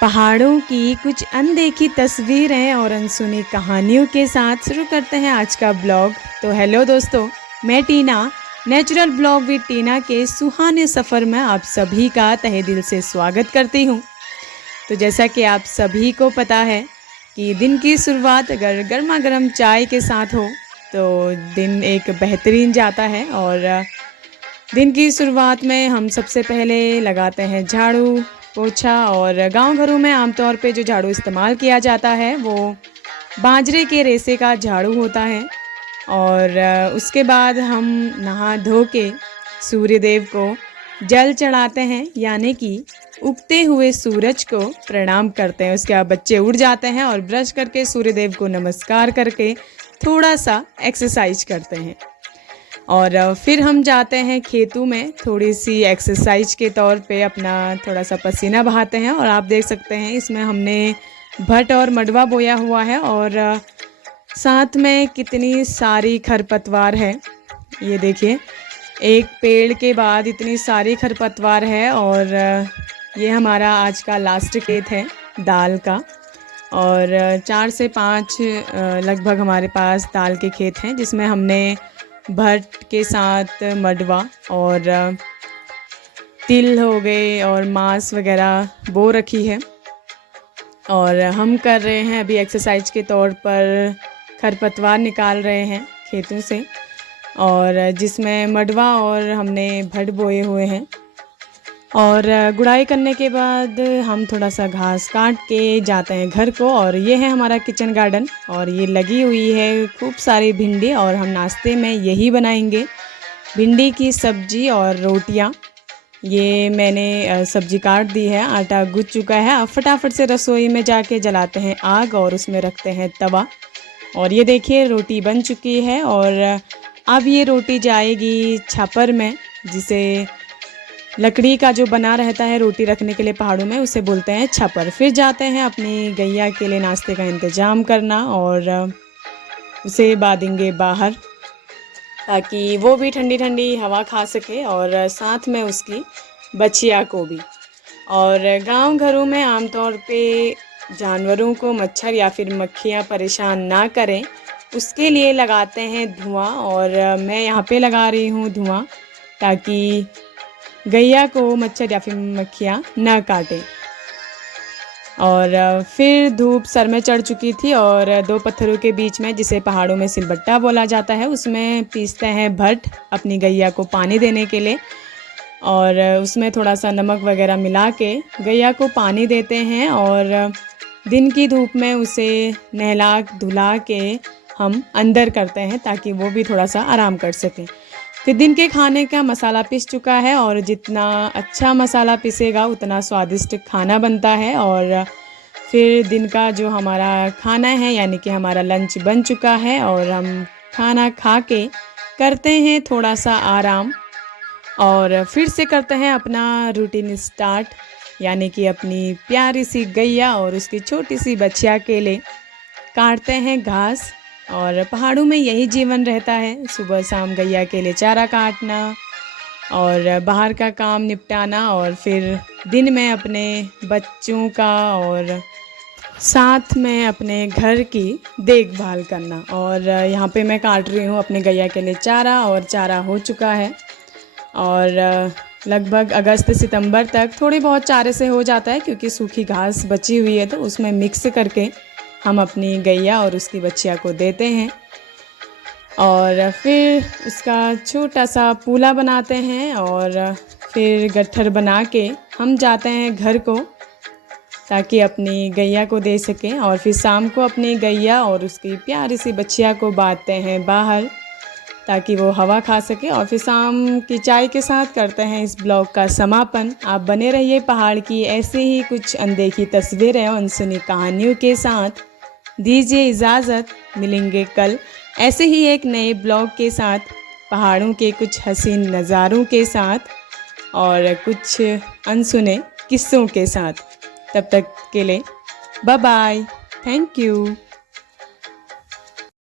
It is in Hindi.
पहाड़ों की कुछ अनदेखी तस्वीरें और अनसुनी कहानियों के साथ शुरू करते हैं आज का ब्लॉग। तो हेलो दोस्तों, मैं टीना, नेचुरल ब्लॉग विद टीना के सुहाने सफ़र में आप सभी का तहे दिल से स्वागत करती हूँ। तो जैसा कि आप सभी को पता है कि दिन की शुरुआत अगर गर्मा गर्म चाय के साथ हो तो दिन एक बेहतरीन जाता है। और दिन की शुरुआत में हम सबसे पहले लगाते हैं झाड़ू पोछा। और गांव घरों में आमतौर पे जो झाड़ू इस्तेमाल किया जाता है वो बाजरे के रेसे का झाड़ू होता है। और उसके बाद हम नहा धो के सूर्य देव को जल चढ़ाते हैं, यानी कि उगते हुए सूरज को प्रणाम करते हैं। उसके बाद बच्चे उठ जाते हैं और ब्रश करके सूर्य देव को नमस्कार करके थोड़ा सा एक्सरसाइज करते हैं। और फिर हम जाते हैं खेतों में, थोड़ी सी एक्सरसाइज के तौर पे अपना थोड़ा सा पसीना बहाते हैं। और आप देख सकते हैं इसमें हमने भट्ट और मडवा बोया हुआ है और साथ में कितनी सारी खरपतवार है। ये देखिए, एक पेड़ के बाद इतनी सारी खरपतवार है। और ये हमारा आज का लास्ट खेत है दाल का। और 4 से 5 लगभग हमारे पास दाल के खेत हैं, जिसमें हमने भट्ट के साथ मडवा और तिल हो गए और मांस वगैरह बो रखी है। और हम कर रहे हैं अभी एक्सरसाइज के तौर पर खरपतवार निकाल रहे हैं खेतों से, और जिसमें मडवा और हमने भट्ट बोए हुए हैं। और गुड़ाई करने के बाद हम थोड़ा सा घास काट के जाते हैं घर को। और ये है हमारा किचन गार्डन और ये लगी हुई है खूब सारी भिंडी, और हम नाश्ते में यही बनाएंगे, भिंडी की सब्जी और रोटियां। ये मैंने सब्जी काट दी है, आटा गूंथ चुका है। अब फटाफट से रसोई में जाके जलाते हैं आग और उसमें रखते हैं तवा। और ये देखिए रोटी बन चुकी है। और अब ये रोटी जाएगी छापर में, जिसे लकड़ी का जो बना रहता है रोटी रखने के लिए पहाड़ों में, उसे बोलते हैं छपर। फिर जाते हैं अपनी गैया के लिए नाश्ते का इंतज़ाम करना और उसे बांधेंगे बाहर, ताकि वो भी ठंडी ठंडी हवा खा सके और साथ में उसकी बच्चिया को भी। और गांव घरों में आमतौर पे जानवरों को मच्छर या फिर मक्खियाँ परेशान ना करें, उसके लिए लगाते हैं धुआं। और मैं यहाँ पे लगा रही हूँ धुआं, ताकि गैया को मच्छर या फिर मक्खियाँ ना काटें। और फिर धूप सर में चढ़ चुकी थी और 2 पत्थरों के बीच में, जिसे पहाड़ों में सिलबट्टा बोला जाता है, उसमें पीसते हैं भट्ट अपनी गैया को पानी देने के लिए। और उसमें थोड़ा सा नमक वगैरह मिला के गैया को पानी देते हैं। और दिन की धूप में उसे नहला धुला के हम अंदर करते हैं, ताकि वो भी थोड़ा सा आराम कर सकें। फिर दिन के खाने का मसाला पिस चुका है, और जितना अच्छा मसाला पिसेगा उतना स्वादिष्ट खाना बनता है। और फिर दिन का जो हमारा खाना है, यानी कि हमारा लंच बन चुका है। और हम खाना खा के करते हैं थोड़ा सा आराम, और फिर से करते हैं अपना रूटीन स्टार्ट, यानी कि अपनी प्यारी सी गैया और उसकी छोटी सी बच्चिया के लिए काटते हैं घास। और पहाड़ों में यही जीवन रहता है, सुबह शाम गैया के लिए चारा काटना और बाहर का काम निपटाना, और फिर दिन में अपने बच्चों का और साथ में अपने घर की देखभाल करना। और यहाँ पे मैं काट रही हूँ अपने गैया के लिए चारा, और चारा हो चुका है। और लगभग अगस्त सितंबर तक थोड़ी बहुत चारे से हो जाता है, क्योंकि सूखी घास बची हुई है, तो उसमें मिक्स करके हम अपनी गैया और उसकी बच्चिया को देते हैं। और फिर उसका छोटा सा पूला बनाते हैं, और फिर गट्ठर बना के हम जाते हैं घर को, ताकि अपनी गैया को दे सकें। और फिर शाम को अपनी गैया और उसकी प्यारी सी बच्चिया को बांधते हैं बाहर, ताकि वो हवा खा सके। और फिर शाम की चाय के साथ करते हैं इस ब्लॉग का समापन। आप बने रहिए पहाड़ की ऐसे ही कुछ अनदेखी तस्वीरें और अनसुनी कहानियों के साथ। दीजिए इजाज़त, मिलेंगे कल ऐसे ही एक नए ब्लॉग के साथ, पहाड़ों के कुछ हसीन नज़ारों के साथ और कुछ अनसुने किस्सों के साथ। तब तक के लिए बाय बाय, थैंक यू।